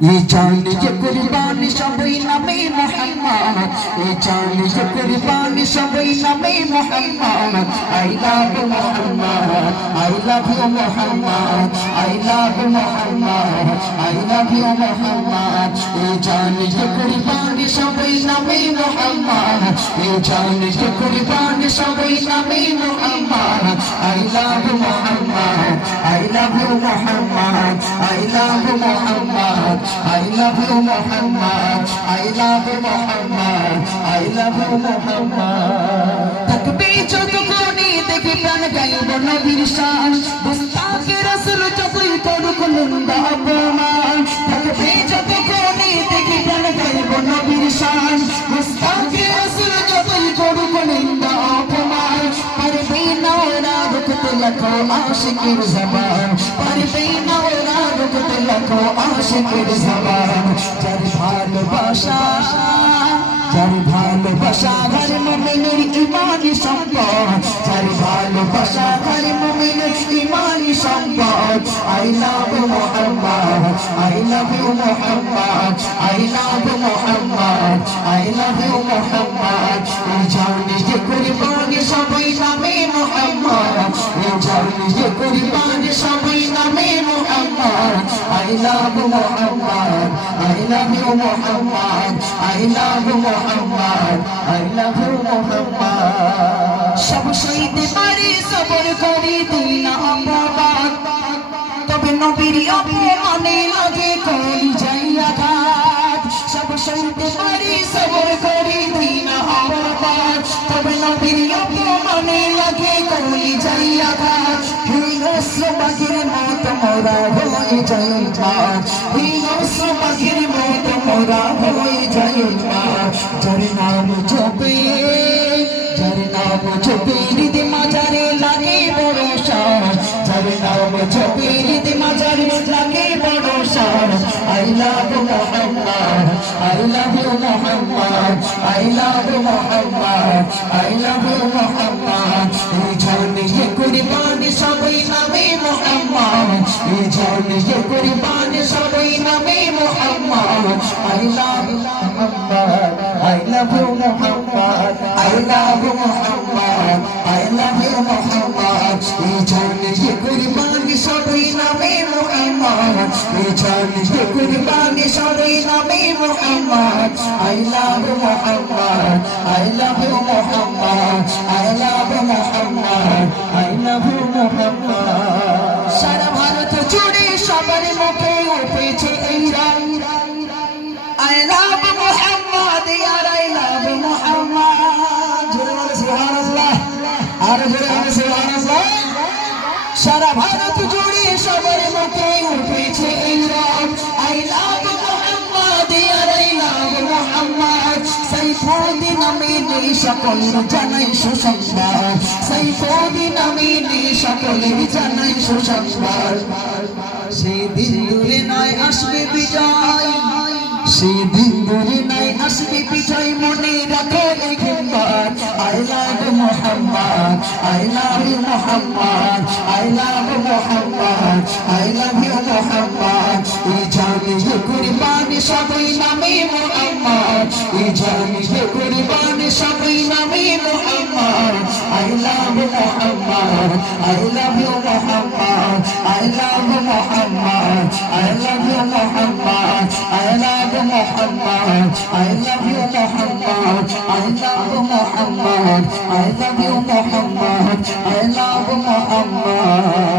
ये जान ये कुर्बानी सबई नामे मोहम्मद ये जान ये कुर्बानी सबई नामे Mohammad I love Mohammad I love you Mohammad I love Mohammad I love you Mohammad ये जान ये कुर्बानी सबई नामे मोहम्मद ये जान ये कुर्बानी सबई नामे Mohammad I love Mohammad I love you Mohammad I love Mohammad I love you Muhammad I love you Muhammad I love you Muhammad takbir যতক্ষণে দেখি প্রাণ গাইব নবীর শান মুস্তাকে রাসূল যতই করুক নিন্দা অপমান takbir যতক্ষণে দেখি প্রাণ গাইব নবীর শান মুস্তাকে রাসূল যতই করুক নিন্দা অপমান পারবে না ওরা রুখতে লাখো আশিকের জবান পারবে না ওরা রুখতে লাখো আশিকের জবান যার ভালোবাসা ঘর মুমিনের ইমানি সম্পদ যার ভালোবাসা ঘর মুমিনের ইমানি সম্পদ I love Muhammad I love you Muhammad I love Muhammad I love you Muhammad এই জানে যে কুরবানি সবাই নামে Muhammad এই জানে যে কুরবানি সবাই নামে Muhammad I love Muhammad I love you Muhammad I love Muhammad I love you Muhammad সব সইতে পারি সবর করি দিন অপবাদ তবে নবীর অপমানে লাগে কলিজায় আঘাত সব সইতে পারি সবর করি দিন অপবাদ তবে নবীর অপমানে লাগে কলিজায় আঘাত হিংস্র পাখির মত মোরা হয়ে যায় মাছ হিংস্র পাখির মত মোরা হয়ে যায় মাছ যার নাম জপে হৃদয় মাঝারে লাগে বড় সার যার নাম জপে হৃদয় মাঝারে লাগে বড় সার I love Muhammad I love you Muhammad I love Muhammad I love you Muhammad এই জানে যে কুরবানি সবাই নামে Muhammad এই জানে যে কুরবানি সবাই নামে Muhammad I love Muhammad I love you Muhammad I love Muhammad I love you Muhammad এই জানে যে কুরবানি সবাই নামে Muhammad এই জানে যে কুরবানি সবাই নামে Muhammad I love Muhammad I love you Muhammad I love Muhammad I love you Muhammad সারা ভারত জুড়ে সবার মুখে উঠেছে এই রং I love Muhammad R I love Muhammad জোরে বলে সুবহানাল্লাহ আর জোরে বলে সুবহানাল্লাহ সারা ভারত জুড়ে সবার মুখে উঠেছে এই রং I love Muhammad R I love Muhammad Saifuddin Amini সকলের জানাই সুসংবাদ সাইফুদ্দিন আমিনী সকলের জানাই সুসংবাদ সেদিন দূরে নয় আসবে বিজয় সেদিন দূরে নয় আসবে বিজয় মনে রাখো একবার I love Muhammad I love you Muhammad I love Muhammad I love you Muhammad এই জানে যে কুরবানি সবাই নামে Muhammad এই জানে যে কুরবানি সবাই নামে Muhammad I love Muhammad I love you Muhammad I love Muhammad I love you Muhammad I love Muhammad I love you Muhammad I love Muhammad I love you Muhammad I love Muhammad